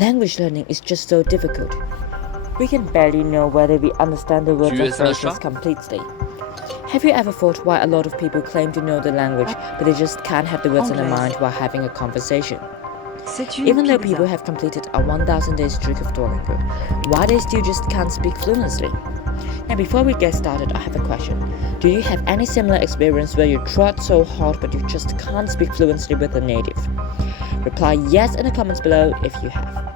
Language learning is just so difficult. We can barely know whether we understand the words and phrases completely. Have you ever thought why a lot of people claim to know the language, but they just can't have the words in their mind while having a conversation? Even though people have completed a 1,000-day streak of Duolingo, why they still just can't speak fluently? Now, before we get started, I have a question. Do you have any similar experience where you tried so hard but you just can't speak fluently with a native? Reply yes in the comments below if you have.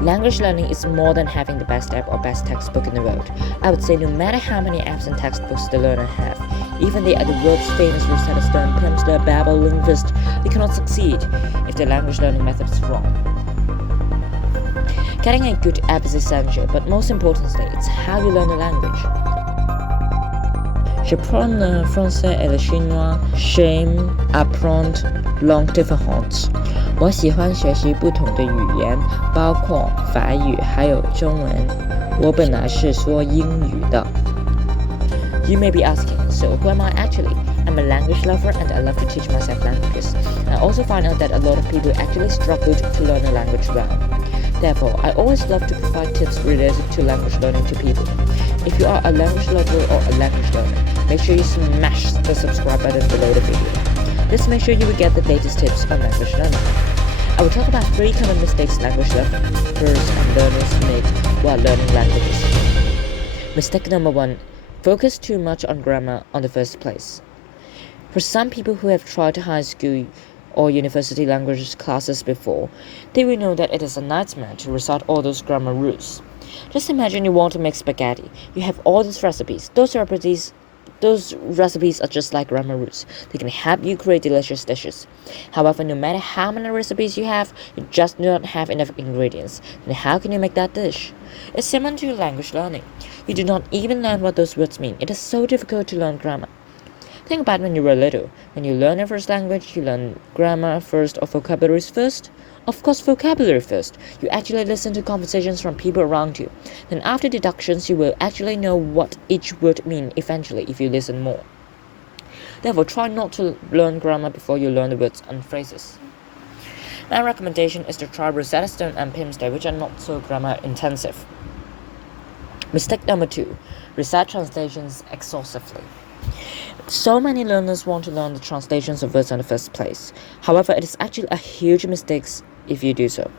Language learning is more than having the best app or best textbook in the world. I would say no matter how many apps and textbooks the learner have, even the world's famous Rosetta Stone, Pimsleur, Babbel, Linguist, they cannot succeed if their language learning method is wrong. Getting a good app is essential, but most importantly, it's how you learn the language. J'apprends le français et le chinois. J'aime apprendre langues différentes. 我喜欢学习不同的语言，包括法语还有中文。我本来是说英语的。You may be asking, so who am I actually? I'm a language lover and I love to teach myself languages. I also find out that a lot of people actually struggled to learn a language well. Therefore, I always love to provide tips related to language learning to people. If you are a language lover or a language learner, make sure you smash the subscribe button below the video. This makes sure you will get the latest tips on language learning. I will talk about 3 common mistakes language learners and learners make while learning languages. Mistake number 1. Focus too much on grammar on the first place. For some people who have tried high school or university languages classes before, they will know that it is a nightmare to recite all those grammar rules. Just imagine you want to make spaghetti. You have all these recipes. Those recipes are just like grammar rules. They can help you create delicious dishes. However, no matter how many recipes you have, you just do not have enough ingredients. Then how can you make that dish? It's similar to language learning. You do not even learn what those words mean. It is so difficult to learn grammar. Think about when you were little. When you learn a first language, you learn grammar first or vocabularies first? Of course, vocabulary first. You actually listen to conversations from people around you. Then after deductions, you will actually know what each word means eventually if you listen more. Therefore, try not to learn grammar before you learn the words and phrases. My recommendation is to try Rosetta Stone and Pimsleur, which are not so grammar intensive. Mistake number 2. Recite translations exhaustively. So many learners want to learn the translations of words in the first place. However, it is actually a huge mistake if you do so.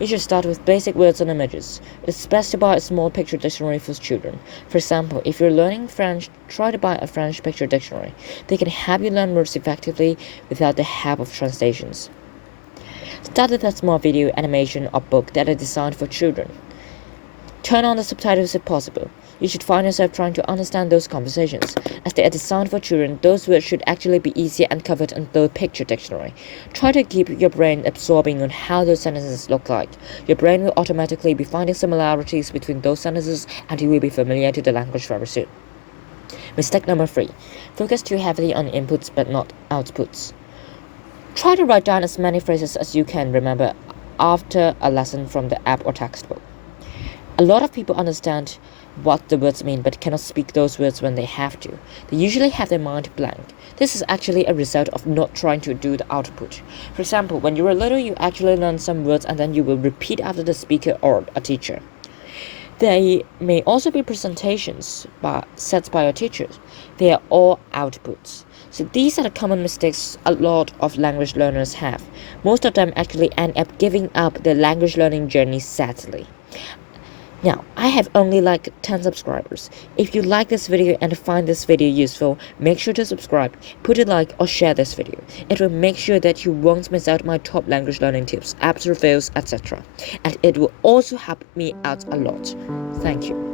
You should start with basic words and images. It is best to buy a small picture dictionary for children. For example, if you're learning French, try to buy a French picture dictionary. They can help you learn words effectively without the help of translations. Start with a small video, animation, or book that are designed for children. Turn on the subtitles if possible. You should find yourself trying to understand those conversations. As they are designed for children, those words should actually be easier and covered in the picture dictionary. Try to keep your brain absorbing on how those sentences look like. Your brain will automatically be finding similarities between those sentences and you will be familiar to the language very soon. Mistake number 3. Focus too heavily on inputs but not outputs. Try to write down as many phrases as you can remember after a lesson from the app or textbook. A lot of people understand what the words mean but cannot speak those words when they have to. They usually have their mind blank. This is actually a result of not trying to do the output. For example, when you were little, you actually learn some words and then you will repeat after the speaker or a teacher. They may also be presentations set by your teachers. They are all outputs. So these are the common mistakes a lot of language learners have. Most of them actually end up giving up their language learning journey sadly. Now, I have only like 10 subscribers. If you like this video and find this video useful, make sure to subscribe, put a like or share this video. It will make sure that you won't miss out my top language learning tips, apps, reviews, etc. And it will also help me out a lot. Thank you.